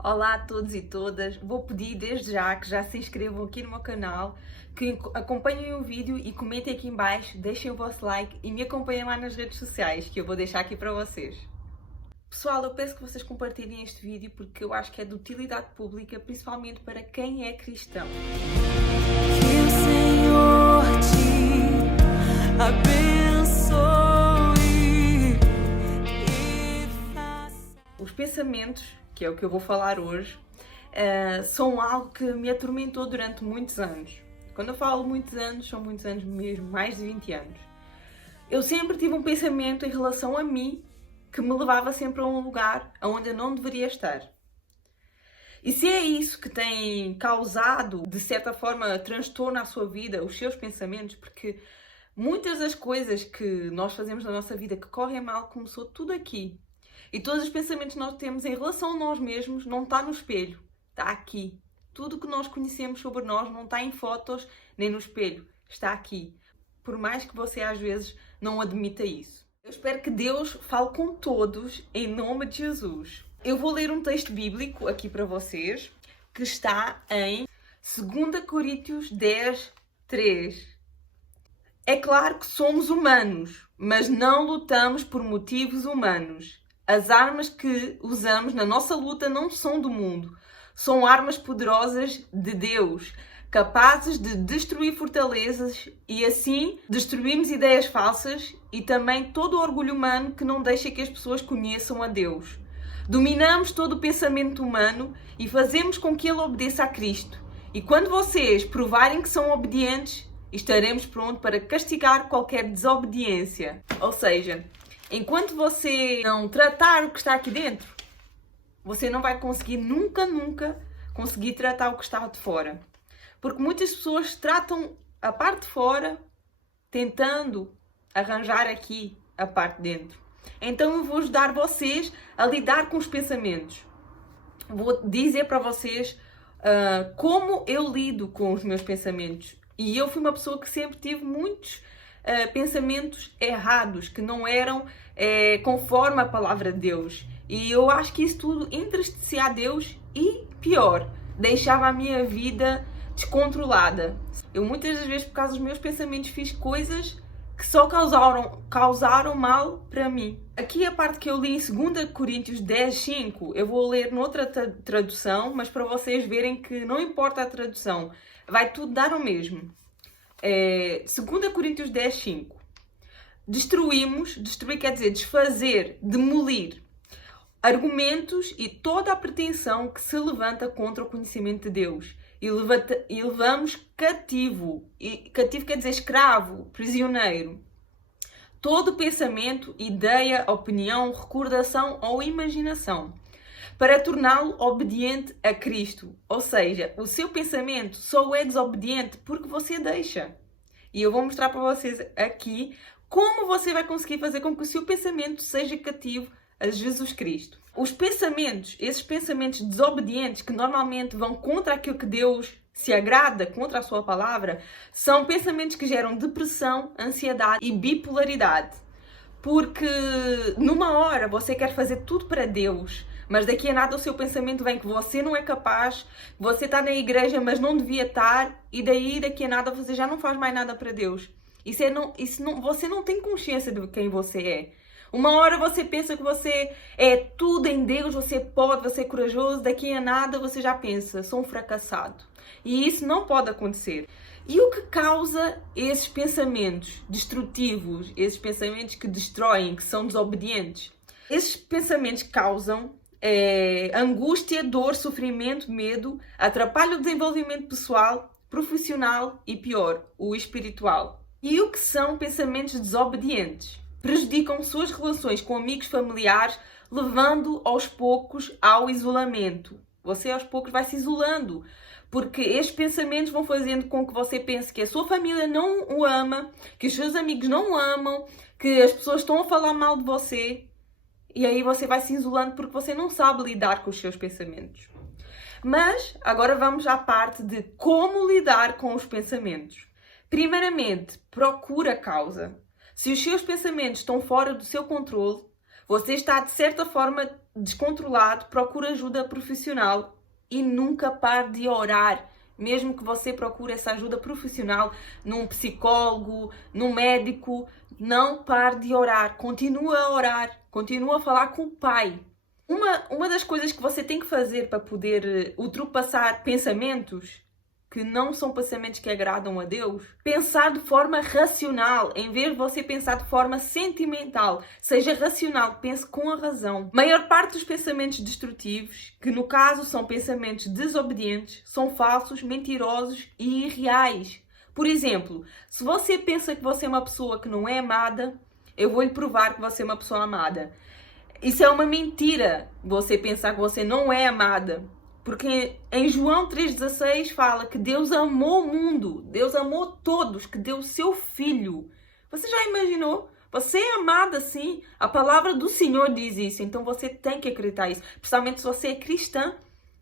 Olá a todos e todas. Vou pedir desde já que já se inscrevam aqui no meu canal, que acompanhem o vídeo e comentem aqui em baixo, deixem o vosso like e me acompanhem lá nas redes sociais, que eu vou deixar aqui para vocês. Pessoal, eu peço que vocês compartilhem este vídeo porque eu acho que é de utilidade pública, principalmente para quem é cristão. Que o Senhor te abençoe e faça. Os pensamentos, que é o que eu vou falar hoje, são algo que me atormentou durante muitos anos. Quando eu falo muitos anos, são muitos anos mesmo, mais de 20 anos. Eu sempre tive um pensamento em relação a mim que me levava sempre a um lugar onde eu não deveria estar. E se é isso que tem causado, de certa forma, transtorno à sua vida, os seus pensamentos, porque muitas das coisas que nós fazemos na nossa vida que correm mal começou tudo aqui. E todos os pensamentos que nós temos em relação a nós mesmos não está no espelho, está aqui. Tudo o que nós conhecemos sobre nós não está em fotos nem no espelho, está aqui. Por mais que você às vezes não admita isso. Eu espero que Deus fale com todos em nome de Jesus. Eu vou ler um texto bíblico aqui para vocês, que está em 2 Coríntios 10, 3. É claro que somos humanos, mas não lutamos por motivos humanos. As armas que usamos na nossa luta não são do mundo. São armas poderosas de Deus, capazes de destruir fortalezas e assim destruirmos ideias falsas e também todo o orgulho humano que não deixa que as pessoas conheçam a Deus. Dominamos todo o pensamento humano e fazemos com que ele obedeça a Cristo. E quando vocês provarem que são obedientes, estaremos prontos para castigar qualquer desobediência. Ou seja, enquanto você não tratar o que está aqui dentro, você não vai conseguir nunca conseguir tratar o que está de fora. Porque muitas pessoas tratam a parte de fora tentando arranjar aqui a parte de dentro. Então eu vou ajudar vocês a lidar com os pensamentos. Vou dizer para vocês como eu lido com os meus pensamentos. E eu fui uma pessoa que sempre tive muitos pensamentos errados, que não eram conforme a palavra de Deus. E eu acho que isso tudo entristecia a Deus e, pior, deixava a minha vida descontrolada. Eu muitas das vezes, por causa dos meus pensamentos, fiz coisas que só causaram mal para mim. Aqui a parte que eu li em 2 Coríntios 10, 5, eu vou ler noutra tradução, mas para vocês verem que não importa a tradução, vai tudo dar o mesmo. 2 Coríntios 10, 5. Destruir quer dizer desfazer, demolir argumentos e toda a pretensão que se levanta contra o conhecimento de Deus. E levamos cativo. E cativo quer dizer escravo, prisioneiro. Todo pensamento, ideia, opinião, recordação ou imaginação, para torná-lo obediente a Cristo. Ou seja, o seu pensamento só é desobediente porque você deixa. E eu vou mostrar para vocês aqui como você vai conseguir fazer com que o seu pensamento seja cativo a Jesus Cristo. Os pensamentos, esses pensamentos desobedientes que normalmente vão contra aquilo que Deus se agrada, contra a sua palavra, são pensamentos que geram depressão, ansiedade e bipolaridade. Porque numa hora você quer fazer tudo para Deus, mas daqui a nada o seu pensamento vem que você não é capaz, que você está na igreja mas não devia estar, e daí daqui a nada você já não faz mais nada para Deus. Você não tem consciência de quem você é. Uma hora você pensa que você é tudo em Deus, você pode, você é corajoso, daqui a nada você já pensa, sou um fracassado. E isso não pode acontecer. E o que causa esses pensamentos destrutivos, esses pensamentos que destroem, que são desobedientes? Esses pensamentos causam angústia, dor, sofrimento, medo, atrapalham o desenvolvimento pessoal, profissional e pior, o espiritual. E o que são pensamentos desobedientes? Prejudicam suas relações com amigos, familiares, levando aos poucos ao isolamento. Você aos poucos vai se isolando, porque estes pensamentos vão fazendo com que você pense que a sua família não o ama, que os seus amigos não o amam, que as pessoas estão a falar mal de você, e aí você vai se isolando porque você não sabe lidar com os seus pensamentos. Mas agora vamos à parte de como lidar com os pensamentos. Primeiramente, procura a causa. Se os seus pensamentos estão fora do seu controle, você está, de certa forma, descontrolado, procure ajuda profissional e nunca pare de orar. Mesmo que você procure essa ajuda profissional num psicólogo, num médico, não pare de orar. Continua a orar, continua a falar com o Pai. Uma das coisas que você tem que fazer para poder ultrapassar pensamentos que não são pensamentos que agradam a Deus, pensar de forma racional, em vez de você pensar de forma sentimental. Seja racional, pense com a razão. A maior parte dos pensamentos destrutivos, que no caso são pensamentos desobedientes, são falsos, mentirosos e irreais. Por exemplo, se você pensa que você é uma pessoa que não é amada, eu vou lhe provar que você é uma pessoa amada. Isso é uma mentira, você pensar que você não é amada. Porque em João 3,16 fala que Deus amou o mundo, Deus amou todos, que deu o seu Filho. Você já imaginou? Você é amada sim, a palavra do Senhor diz isso, então você tem que acreditar nisso. Principalmente se você é cristã,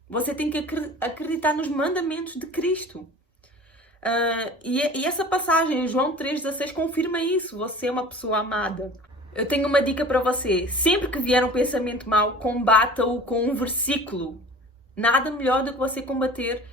você tem que acreditar nos mandamentos de Cristo. E essa passagem em João 3,16 confirma isso, você é uma pessoa amada. Eu tenho uma dica para você, sempre que vier um pensamento mau, combata-o com um versículo. Nada melhor do que você combater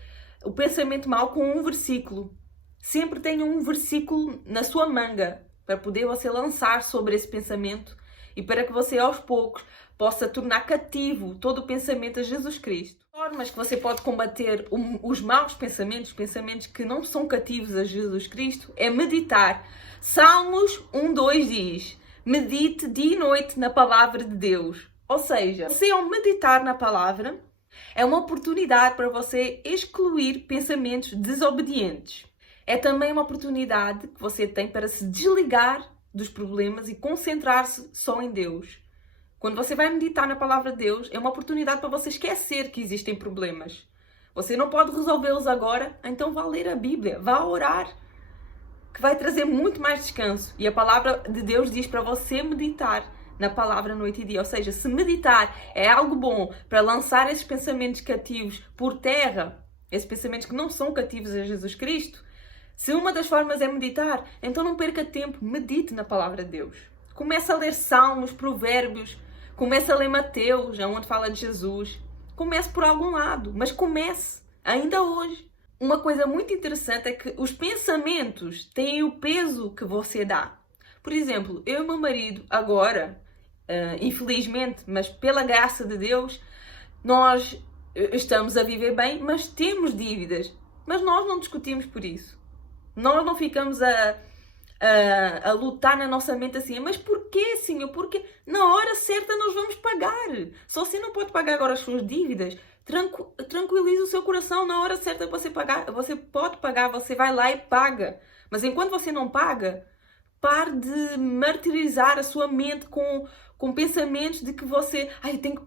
o pensamento mau com um versículo. Sempre tenha um versículo na sua manga para poder você lançar sobre esse pensamento e para que você aos poucos possa tornar cativo todo o pensamento a Jesus Cristo. Formas que você pode combater os maus pensamentos, pensamentos que não são cativos a Jesus Cristo, é meditar. Salmos 1:2 diz: medite dia e noite na palavra de Deus. Ou seja, você ao meditar na palavra, é uma oportunidade para você excluir pensamentos desobedientes. É também uma oportunidade que você tem para se desligar dos problemas e concentrar-se só em Deus. Quando você vai meditar na palavra de Deus, é uma oportunidade para você esquecer que existem problemas. Você não pode resolvê-los agora, então vá ler a Bíblia, vá orar, que vai trazer muito mais descanso. E a palavra de Deus diz para você meditar na palavra noite e dia. Ou seja, se meditar é algo bom para lançar esses pensamentos cativos por terra, esses pensamentos que não são cativos a Jesus Cristo, se uma das formas é meditar, então não perca tempo, medite na palavra de Deus. Comece a ler Salmos, Provérbios, comece a ler Mateus, onde fala de Jesus. Comece por algum lado, mas comece, ainda hoje. Uma coisa muito interessante é que os pensamentos têm o peso que você dá. Por exemplo, eu e meu marido agora, infelizmente, mas pela graça de Deus, nós estamos a viver bem, mas temos dívidas. Mas nós não discutimos por isso. Nós não ficamos a lutar na nossa mente assim, mas porquê, Senhor? Porque na hora certa nós vamos pagar. Se você não pode pagar agora as suas dívidas, tranquilize o seu coração. Na hora certa você pode pagar, você vai lá e paga. Mas enquanto você não paga, pare de martirizar a sua mente com pensamentos de que você, eu tenho que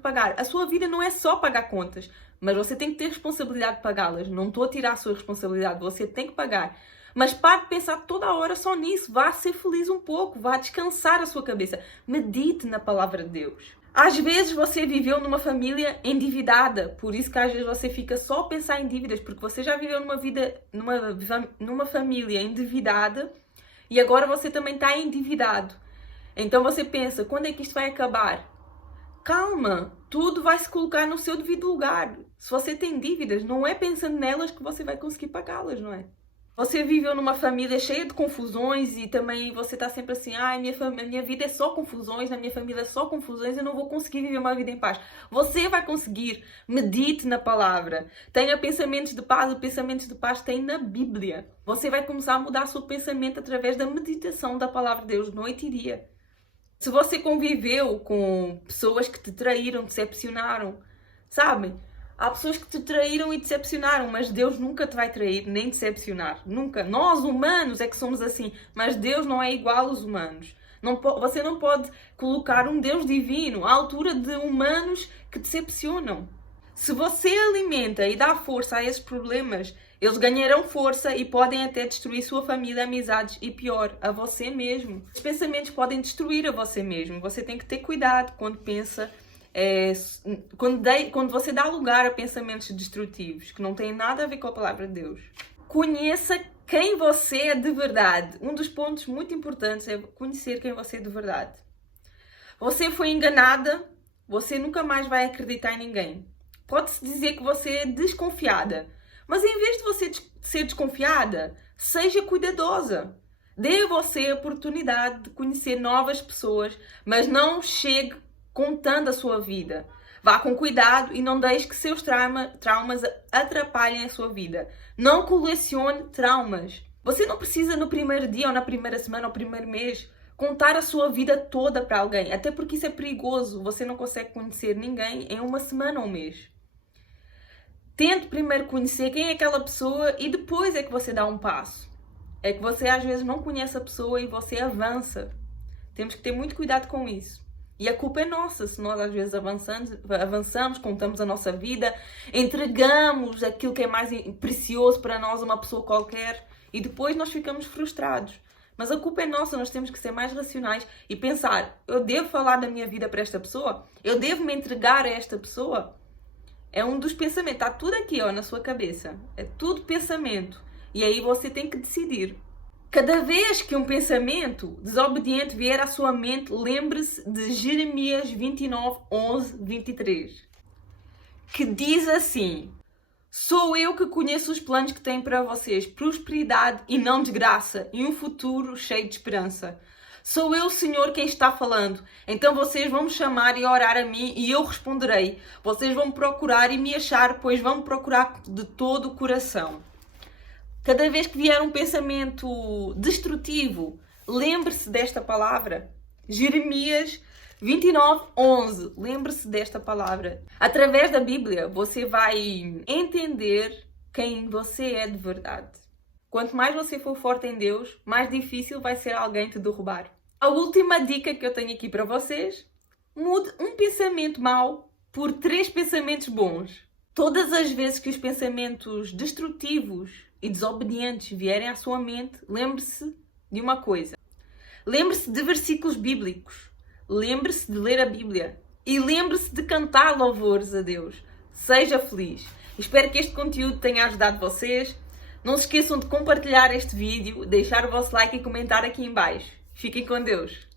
pagar. A sua vida não é só pagar contas, mas você tem que ter responsabilidade de pagá-las. Não estou a tirar a sua responsabilidade, você tem que pagar. Mas pare de pensar toda a hora só nisso. Vá ser feliz um pouco, vá descansar a sua cabeça. Medite na palavra de Deus. Às vezes você viveu numa família endividada, por isso que às vezes você fica só a pensar em dívidas, porque você já viveu numa família endividada e agora você também está endividado. Então você pensa, quando é que isto vai acabar? Calma, tudo vai se colocar no seu devido lugar. Se você tem dívidas, não é pensando nelas que você vai conseguir pagá-las, não é? Você viveu numa família cheia de confusões e também você está sempre assim, minha vida é só confusões, na minha família é só confusões, eu não vou conseguir viver uma vida em paz. Você vai conseguir. Medite na palavra. Tenha pensamentos de paz. Os pensamentos de paz tem na Bíblia. Você vai começar a mudar o seu pensamento através da meditação da palavra de Deus, noite e dia. Se você conviveu com pessoas que te traíram, decepcionaram, sabem? Há pessoas que te traíram e decepcionaram, mas Deus nunca te vai trair nem decepcionar. Nunca. Nós, humanos, é que somos assim, mas Deus não é igual aos humanos. Você não pode colocar um Deus divino à altura de humanos que decepcionam. Se você alimenta e dá força a esses problemas, eles ganharão força e podem até destruir sua família, amizades e, pior, a você mesmo. Os pensamentos podem destruir a você mesmo. Você tem que ter cuidado quando pensa... quando você dá lugar a pensamentos destrutivos, que não têm nada a ver com a palavra de Deus. Conheça quem você é de verdade. Um dos pontos muito importantes é conhecer quem você é de verdade. Você foi enganada você nunca mais vai acreditar em ninguém. Pode-se dizer que você é desconfiada, mas em vez de você ser desconfiada, seja cuidadosa. Dê a você a oportunidade de conhecer novas pessoas, mas não chegue contando a sua vida. Vá com cuidado e não deixe que seus traumas atrapalhem a sua vida. Não colecione traumas. Você não precisa no primeiro dia, ou na primeira semana, ou no primeiro mês, contar a sua vida toda para alguém. Até porque isso é perigoso. Você não consegue conhecer ninguém em uma semana ou um mês. Tente primeiro conhecer quem é aquela pessoa e depois é que você dá um passo. É que você às vezes não conhece a pessoa e você avança. Temos que ter muito cuidado com isso. E a culpa é nossa se nós às vezes avançamos, contamos a nossa vida, entregamos aquilo que é mais precioso para nós a uma pessoa qualquer e depois nós ficamos frustrados. Mas a culpa é nossa, nós temos que ser mais racionais e pensar, eu devo falar da minha vida para esta pessoa? Eu devo me entregar a esta pessoa? É um dos pensamentos, está tudo aqui na sua cabeça. É tudo pensamento. E aí você tem que decidir. Cada vez que um pensamento desobediente vier à sua mente, lembre-se de Jeremias 29, 11, 23. Que diz assim: sou eu que conheço os planos que tenho para vocês, prosperidade e não desgraça, e um futuro cheio de esperança. Sou eu, Senhor, quem está falando. Então vocês vão me chamar e orar a mim e eu responderei. Vocês vão me procurar e me achar, pois vão me procurar de todo o coração. Cada vez que vier um pensamento destrutivo, lembre-se desta palavra. Jeremias 29, 11. Lembre-se desta palavra. Através da Bíblia, você vai entender quem você é de verdade. Quanto mais você for forte em Deus, mais difícil vai ser alguém te derrubar. A última dica que eu tenho aqui para vocês: mude um pensamento mau por 3 pensamentos bons. Todas as vezes que os pensamentos destrutivos e desobedientes vierem à sua mente, lembre-se de uma coisa. Lembre-se de versículos bíblicos. Lembre-se de ler a Bíblia. E lembre-se de cantar louvores a Deus. Seja feliz. Espero que este conteúdo tenha ajudado vocês. Não se esqueçam de compartilhar este vídeo, deixar o vosso like e comentar aqui em baixo. Fiquem com Deus.